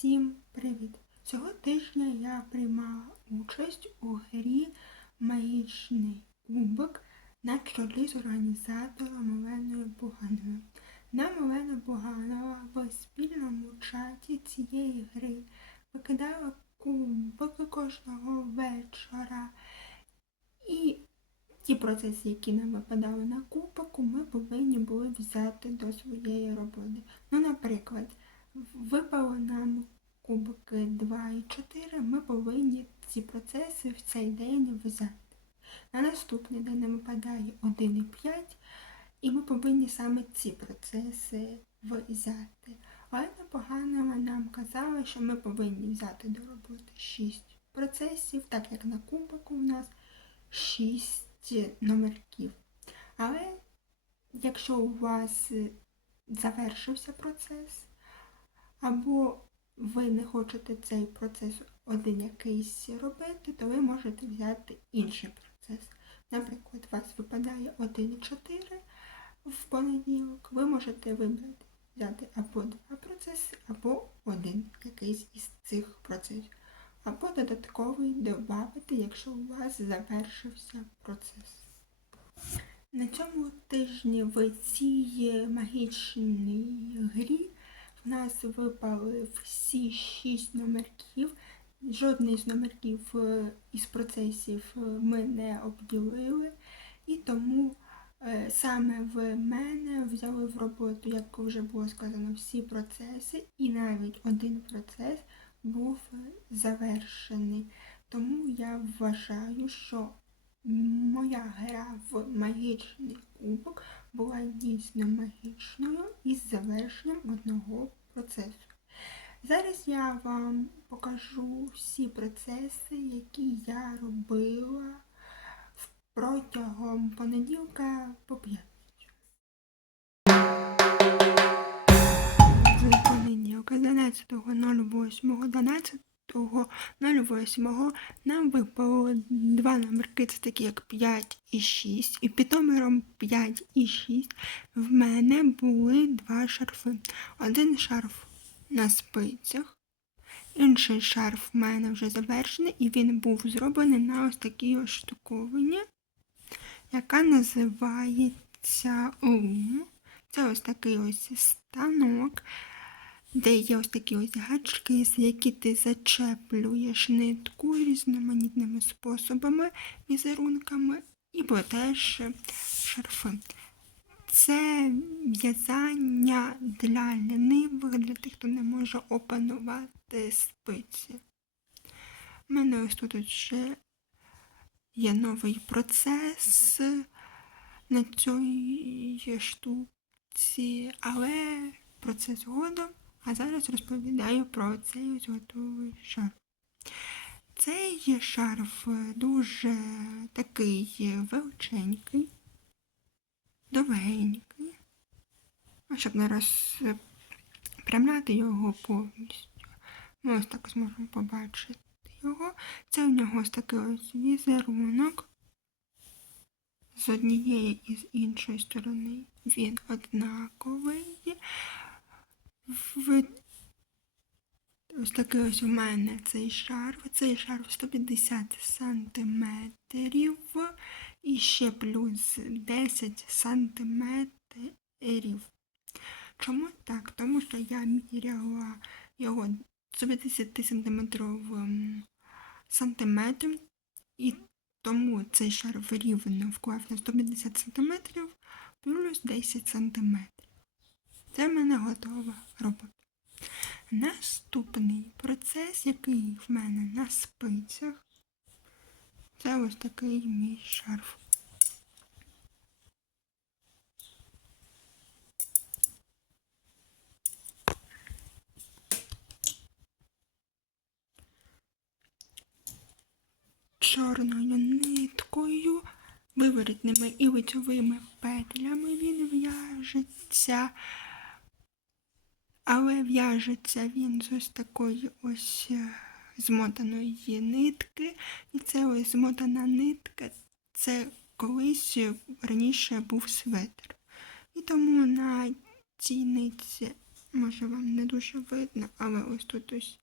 Всім привіт! Цього тижня я приймала участь у грі Магічний кубок на чолі з організатором Оленою Бугановою. Нам Олена Буганова в спільному чаті цієї гри викидала кубики кожного вечора. І ті процеси, які нам випадали на кубоку, ми повинні були взяти до своєї роботи. Ну, наприклад, випало нам кубики 2 і 4, ми повинні ці процеси в цей день взяти. На наступний день нам випадає 1 і 5, і ми повинні саме ці процеси взяти. Але непогано нам казала, що ми повинні взяти до роботи 6 процесів, так як на кубику у нас 6 номерків. Але якщо у вас завершився процес, або ви не хочете цей процес один якийсь робити, то ви можете взяти інший процес. Наприклад, у вас випадає 1 і 4 в понеділок, ви можете вибрати взяти або два процеси, або один якийсь із цих процесів. Або додатковий додати, якщо у вас завершився процес. На цьому тижні в цій магічній грі нас випали всі шість номерків. Жодний з номерків е, із процесів е, ми не обділили, і тому е, саме в мене взяли в роботу, як вже було сказано, всі процеси, і навіть один процес був завершений. Тому я вважаю, що моя гра в магічний кубок була дійсно магічною із завершенням одного процесу. Зараз я вам покажу всі процеси, які я робила протягом понеділка по п'ятницю. З понеділка 11.08, 12.08 нам випало два номерки, це такі як 5 і 6. І під номером 5 і 6 в мене були два шарфи. Один шарф на спицях, інший шарф в мене вже завершений, і він був зроблений на ось такій ось штуковині, яка називається ум. Це ось такий ось станок, де є ось такі ось гачки, з які ти зачеплюєш нитку різноманітними способами, візерунками, і теж шарфи. Це в'язання для лінивих, для тих, хто не може опанувати спиці. У мене ось тут ще є новий процес на цій штуці, але про це згодом. А зараз розповідаю про цей ось готовий шарф. Цей шарф дуже такий величенький довгенький. А щоб не розпрямляти його повністю. Ми ось так зможемо побачити його. Це у нього ось такий ось візерунок. З однієї і з іншої сторони він однаковий. В... Ось такий ось у мене цей шарф. Цей шарф 150 сантиметрів і ще плюс 10 сантиметрів. Чому так? Тому що я міряла його 150 сантиметровим сантиметром, і тому цей шарф рівно вклав на 150 сантиметрів плюс 10 сантиметрів. Це мене готова робота. Наступний процес, який в мене на спицях, це ось такий мій шарф. Чорною ниткою, виворітними і лицьовими петлями він в'яжеться, але в'яжеться він з ось такої ось е, змотаної нитки. І це ось змотана нитка, це колись раніше був светр. І тому на цій нитці може вам не дуже видно, але ось тут ось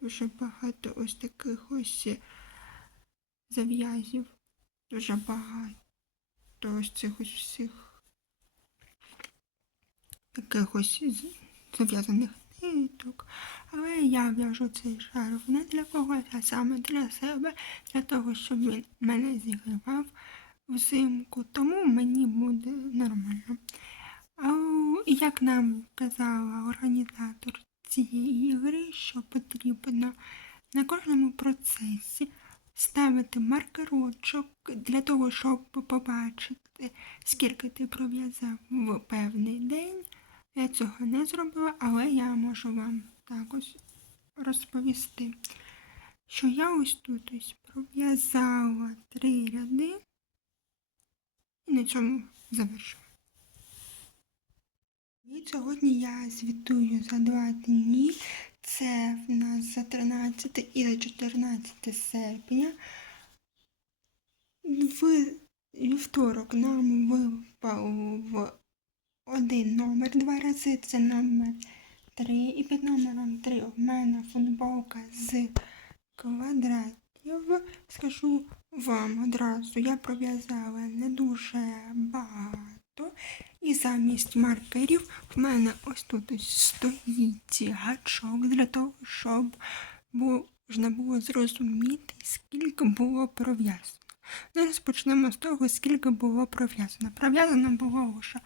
дуже багато ось таких ось е, зав'язів. Дуже багато ось цих ось всіх таких ось з- зав'язаних ниток. Але я в'яжу цей шарф не для когось, а саме для себе, для того, щоб він мене зігрівав взимку, тому мені буде нормально. А як нам казала організатор цієї ігри, що потрібно на кожному процесі ставити маркерочок для того, щоб побачити, скільки ти пров'язав в певний день. Я цього не зробила, але я можу вам так ось розповісти, що я ось тут ось пров'язала три ряди і на цьому завершую. І сьогодні я звітую за два дні. Це в нас за 13 і за 14 серпня. В вівторок нам випав один номер два рази. Це номер 3. І під номером 3 в мене футболка з квадратів. Скажу вам одразу, я пров'язала не дуже багато. І замість маркерів в мене ось тут стоїть гачок для того, щоб можна було зрозуміти, скільки було пров'язано. Ну, розпочнемо з того, скільки було пров'язано. Пров'язано було лише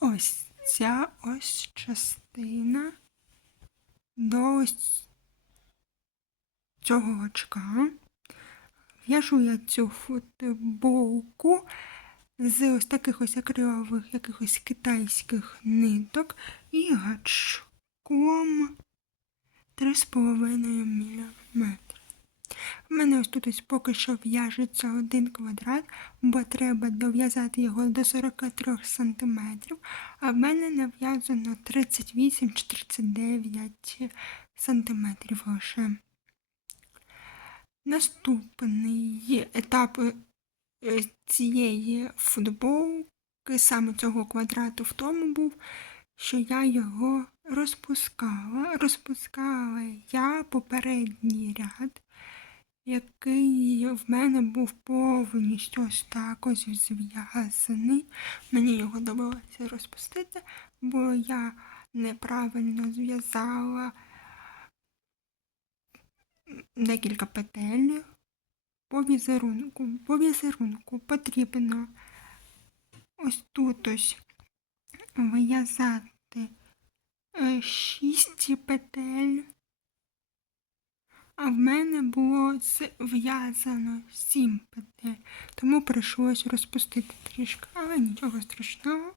ось ця ось частина до ось цього очка. В'яжу я цю футболку з ось таких ось акрилових якихось китайських ниток і гачком 3,5 мм. У мене ось тут ось поки що в'яжеться один квадрат, бо треба дов'язати його до 43 см, а в мене нав'язано 38 чи 39 см лише. Наступний етап е, цієї футболки, саме цього квадрату в тому був, що я його розпускала. Розпускала я попередній ряд, який в мене був повністю ось так ось зв'язаний. Мені його довелося розпустити, бо я неправильно зв'язала декілька петель по візерунку. По візерунку потрібно ось тут ось вив'язати е, шість петель. А в мене було зв'язано сім петель, тому прийшлось розпустити трішки, але нічого страшного.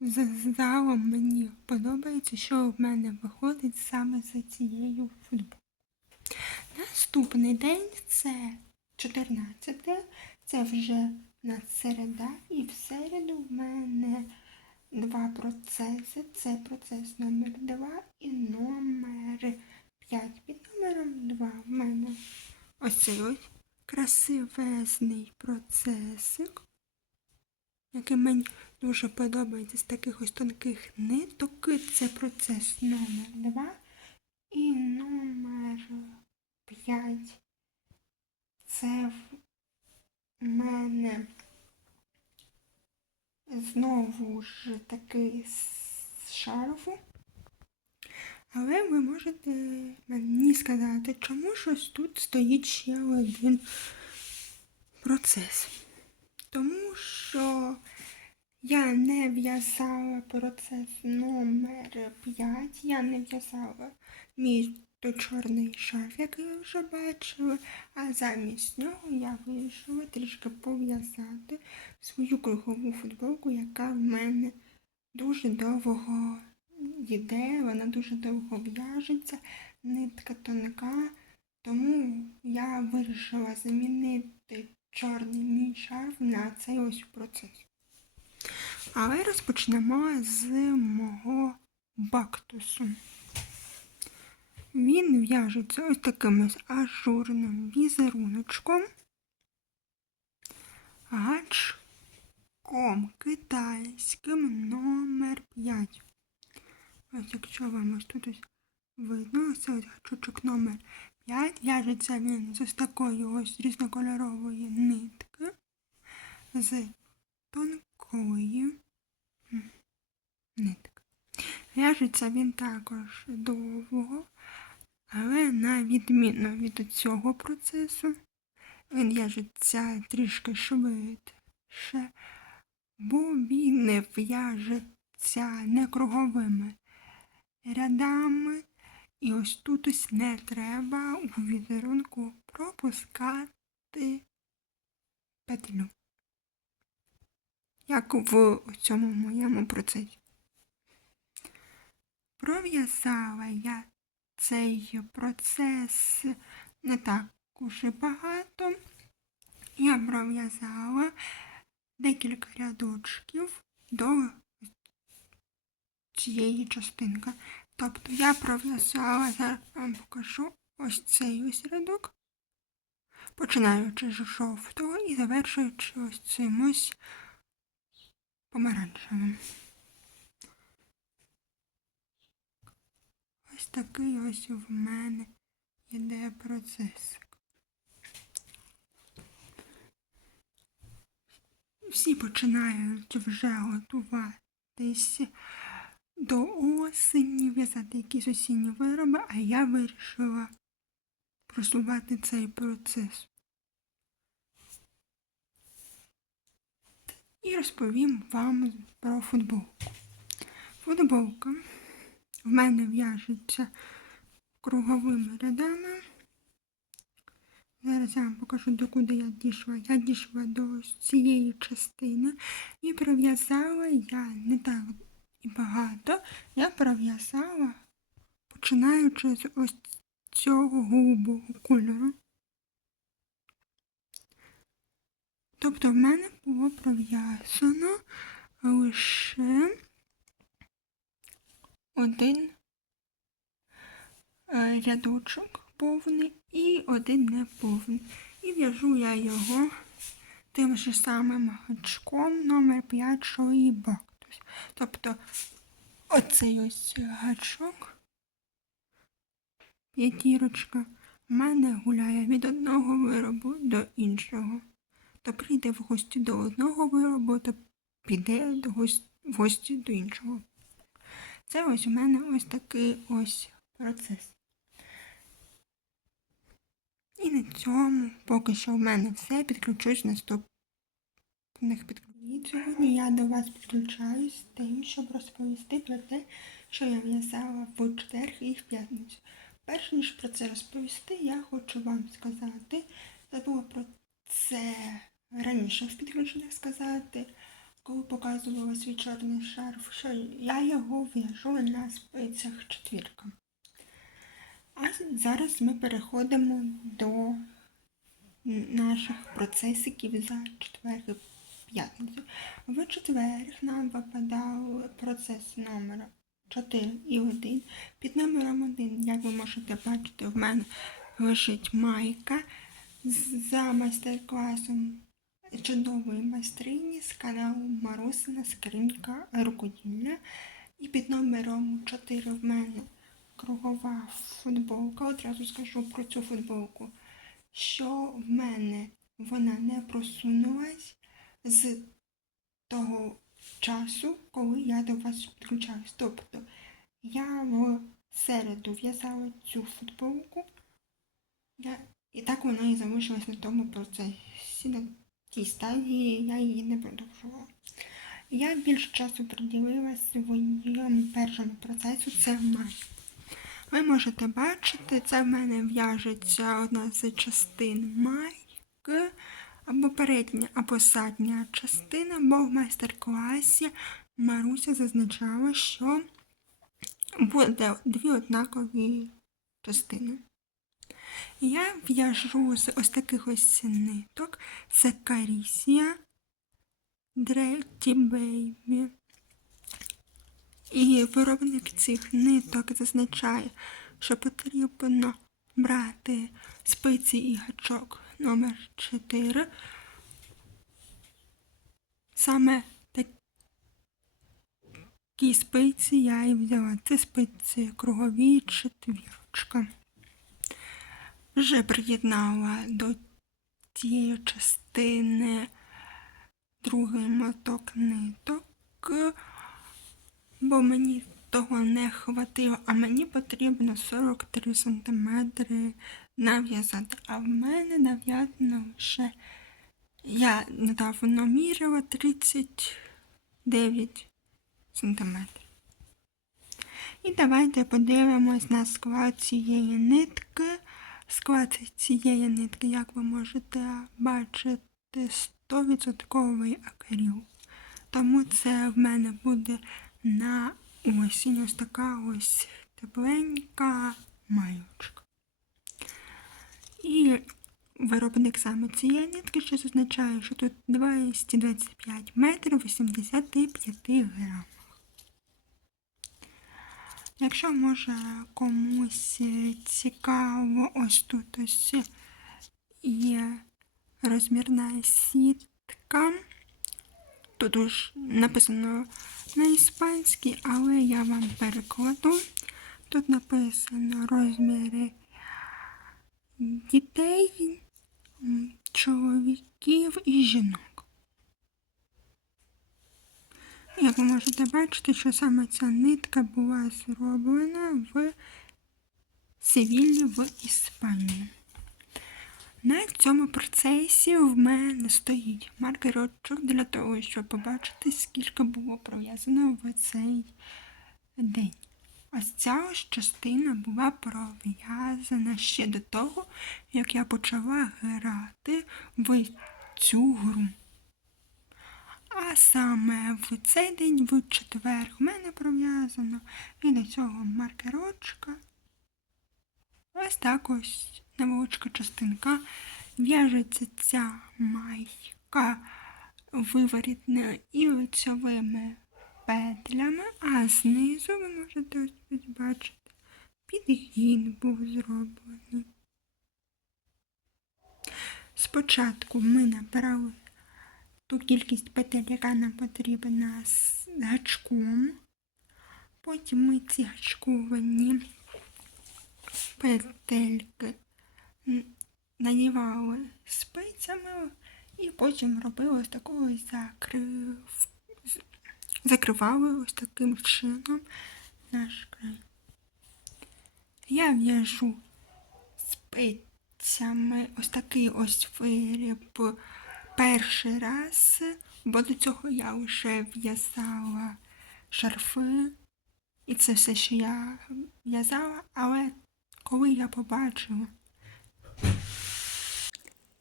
Загалом мені подобається, що в мене виходить саме за цією футболкою. Наступний день це 14, це вже на середа, і в середу в мене два процеси. Це процес номер 2 і номер 5. Під номером 2 в мене ось цей ось красивезний процесик, який мені дуже подобається з таких ось тонких ниток. Це процес номер 2 і номер 5. Це в мене знову ж таки з шарфу. Але ви можете мені сказати, чому ж ось тут стоїть ще один процес. Тому що я не в'язала процес номер 5, я не в'язала мій чорний шарф, який ви вже бачили, а замість нього я вирішила трішки пов'язати свою кругову футболку, яка в мене дуже довго йде, вона дуже довго в'яжеться, нитка тонка, тому я вирішила замінити чорний мій шарф на цей ось процес. Але розпочнемо з мого бактусу. Він в'яжеться ось таким ось ажурним візеруночком, гачком китайським номер 5. Ось якщо вам ось тут ось видно, ось ось гачочок номер 5. В'яжеться він з ось такої ось різнокольорової нитки, з тонкої м, нитки. В'яжеться він також довго, але на відміну від цього процесу, він в'яжеться трішки швидше, бо він не в'яжеться не круговими рядами. І ось тут ось не треба у візерунку пропускати петлю. Як в цьому моєму процесі. Пров'язала я цей процес не так уж і багато. Я пров'язала декілька рядочків до цієї частинки. Тобто я пров'язала, зараз вам покажу ось цей ось рядок, починаючи з жовтого і завершуючи ось цим ось помаранчевим. Ось такий ось в мене іде процес. Всі починають вже готуватись до осені, в'язати якісь осінні вироби, а я вирішила просувати цей процес. І розповім вам про футболку. Футболка в мене в'яжеться круговими рядами. Зараз я вам покажу, докуди я дійшла. Я дійшла до цієї частини і пров'язала я не так і багато. Я пров'язала, починаючи з ось цього голубого кольору. Тобто в мене було пров'язано лише один е, рядочок повний і один неповний. І в'яжу я його тим же самим гачком номер 5 що і бактус. Тобто оцей ось гачок, п'ятірочка, в мене гуляє від одного виробу до іншого. То прийде в гості до одного виробу, то піде до гості, в гості до іншого. Це ось у мене ось такий ось процес. І на цьому поки що в мене все. Підключусь наступних підключень. Сьогодні я до вас підключаюсь з тим, щоб розповісти про те, що я в'язала в четвер і в п'ятницю. Перш ніж про це розповісти, я хочу вам сказати, забула про це раніше в підключеннях сказати, коли показувала свій чорний шарф, що я його в'яжу на спицях четвірка. А зараз ми переходимо до наших процесиків за четвер і п'ятницю. В четвер нам випадав процес номер 4 і 1. Під номером 1, як ви можете бачити, в мене лежить майка за майстер-класом чудової майстрині з каналу Марусина Скринька рукоділля. І під номером 4 в мене кругова футболка. Одразу скажу про цю футболку, що в мене вона не просунулась з того часу, коли я до вас підключалась. Тобто я в середу в'язала цю футболку, я, і так вона і залишилась на тому процесі, на тій стадії я її не продовжувала. Я більше часу приділила своєму першому процесу, це май. Ви можете бачити, це в мене в'яжеться одна з частин майки, або передня, або задня частина, бо в майстер-класі Маруся зазначала, що буде дві однакові частини. Я в'яжу з ось таких ось ниток. Це Карісія Дреті Бейбі. І виробник цих ниток зазначає, що потрібно брати спиці і гачок номер 4 Саме Такі спиці я і взяла. Це спиці кругові четвірочка. Вже приєднала до цієї частини другий моток ниток, бо мені того не хватило, а мені потрібно 43 см нав'язати. А в мене нав'язано лише я недавно міряла 39 см. І давайте подивимось на склад цієї нитки. Склад цієї нитки, як ви можете бачити, 100% акрил. Тому це в мене буде на осінь ось така ось тепленька маючка. І виробник саме цієї нитки, що означає, що тут 225 метрів 85 грам. Якщо може комусь цікаво, ось тут ось є розмірна сітка. Тут уж написано на іспанській, але я вам перекладу. Тут написано розміри дітей, чоловіків і жінок. Як ви можете бачити, що саме ця нитка була зроблена в Севіллі в Іспанії. На цьому процесі в мене стоїть маркерочок для того, щоб побачити, скільки було пров'язано в цей день. Ось ця ось частина була пров'язана ще до того, як я почала грати в цю гру. А саме в цей день, в четвер, в мене пров'язано і до цього маркерочка. Ось так ось невеличка частинка. В'яжеться ця майка виворітною і лицьовими петлями, а знизу ви можете ось бачити, підгін був зроблений. Спочатку ми набрали ту кількість петель, яка нам потрібна з гачком. Потім ми ці гачковані петельки надівали спицями і потім робили ось такого закрив... закривали ось таким чином наш край. Я в'яжу спицями ось такий ось виріб перший раз, бо до цього я вже в'язала шарфи, і це все, що я в'язала, але коли я побачила.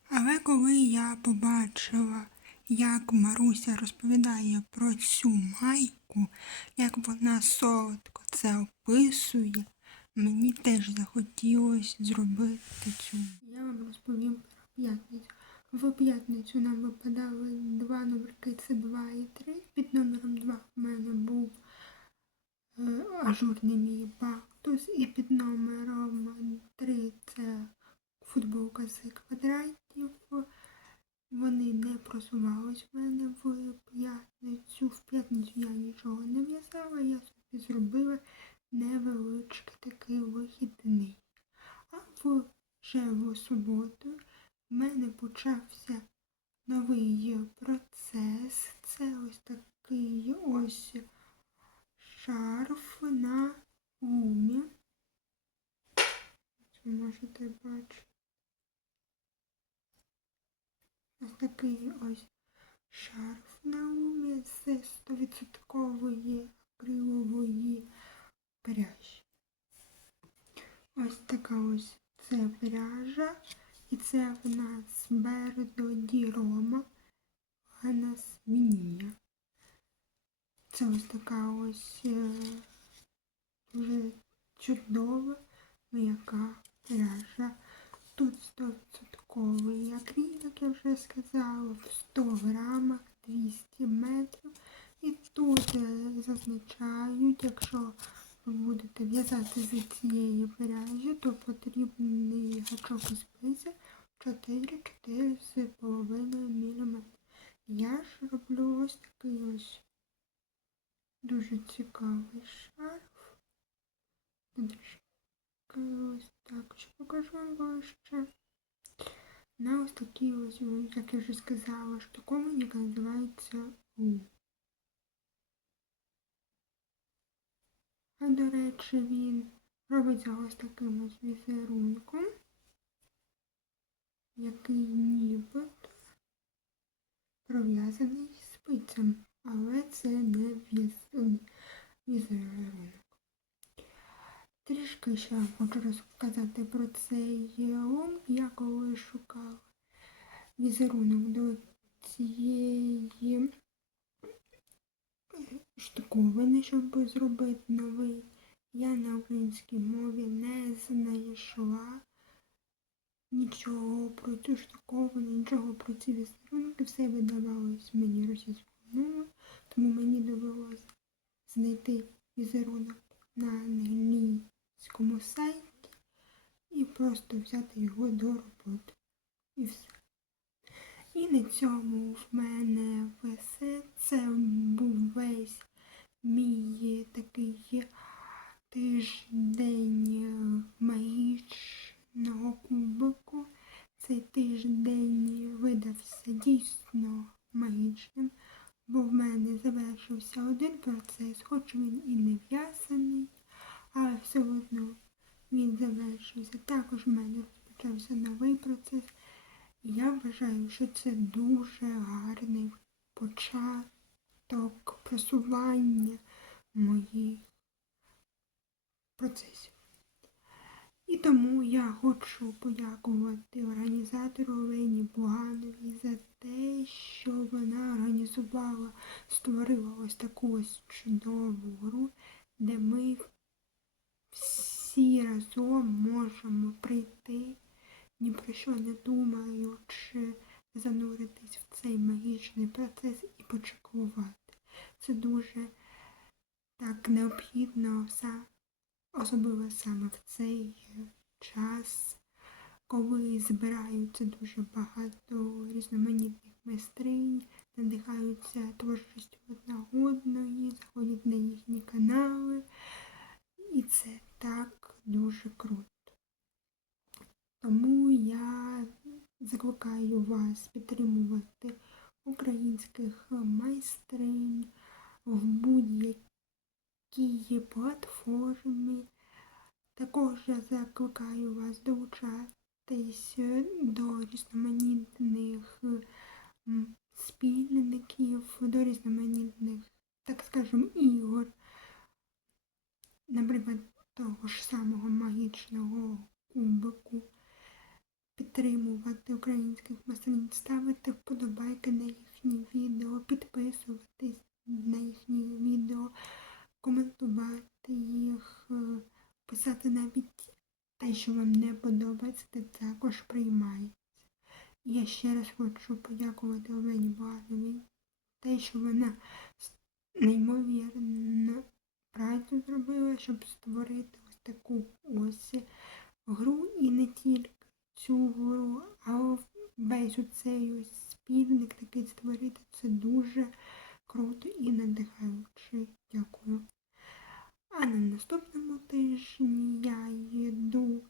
Але коли я побачила, як Маруся розповідає про цю майку, як вона солодко це описує, мені теж захотілося зробити цю. Я вам розповім п'ятницю. В п'ятницю нам випадали два номерки, це 2 і 3. Під номером 2 в мене був е, ажурний мій бактус, і під номером 3 це футболка з квадратів. Вони не просувались в мене в п'ятницю. В п'ятницю я нічого не в'язала, я собі зробила невеличкий такий вихідний. А вже в суботу в мене почався новий процес. Це ось такий ось шарф на гумі. Ви можете бачити. Ось такий ось шарф на гумі з 100% акрилової пряжі. Ось така ось це пряжа. І це в нас Бердо Ді Рома, Ганас Вінія. Це ось така ось е, дуже чудова м'яка пряжа. Тут 100% акрил, як я вже сказала, в 100 грамах 200 метрів. І тут е, зазначають, якщо будете в'язати з цієї пряжі, то потрібний гачок і спиця 4-4,5 мм. Я ж роблю ось такий ось дуже цікавий шарф. Ось так, що покажу вам ближче. На ось такій ось, як я вже сказала, штуковині, яка називається У. А до речі, він робиться ось таким ось візерунком, який нібито пров'язаний спицями, але це не віз- візерунок. Трішки ще хочу розказати про цей лом. Я коли шукала візерунок до цієї штуковини, щоб зробити новий, я на українській мові не знайшла нічого про цю штуковину, нічого про ці візерунки. Все видавалось мені російською мовою, тому мені довелося знайти візерунок на англійському сайті і просто взяти його до роботи. І все. І на цьому в мене все. Це був весь мій такий тиждень магічного кубику. Цей тиждень видався дійсно магічним, бо в мене завершився один процес, хоч він і не в'язаний, але все одно він завершився. Також в мене розпочався новий процес. Я вважаю, що це дуже гарний початок просування моїх процесів. І тому я хочу подякувати організатору Олені Бугановій за те, що вона організувала, створила ось таку ось чудову гру, де ми всі разом можемо прийти, ні про що не думаючи, зануритись в цей магічний процес і почекувати. Це дуже так необхідно, особливо саме в цей час, коли збираються дуже багато різноманітних майстринь, надихаються творчістю одна одної, заходять на їхні канали. І це так дуже круто. Тому я закликаю вас підтримувати українських майстринь в будь-якій платформі. Також я закликаю вас долучатись до різноманітних спільників, до різноманітних, так скажемо, ігор. Наприклад, того ж самого магічного кубику, підтримувати українських майстринь, ставити вподобайки на їхні відео, підписуватись на їхні відео, коментувати їх, е, писати навіть те, що вам не подобається, це також приймається. Я ще раз хочу подякувати Олені Багановій, те, що вона неймовірно працю зробила, щоб створити ось таку ось гру і не тільки цю гру, а весь оцей ось спільник такий створити. Це дуже круто і надихаюче. Дякую. А на наступному тижні я їду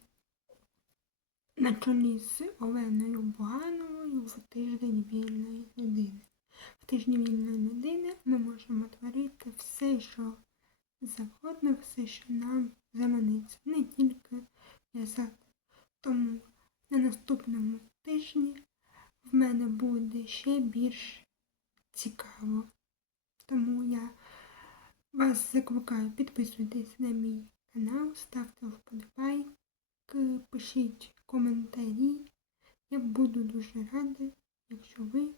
на чолі з Оленою Бугановою в тиждень вільної людини. В тижні вільної людини ми можемо творити все, що завгодно, все, що нам заманеться, не тільки в'язати. Тому на наступному тижні в мене буде ще більш цікаво. Тому я вас закликаю, підписуйтесь на мій канал, ставте вподобайки, пишіть коментарі. Я буду дуже рада, якщо ви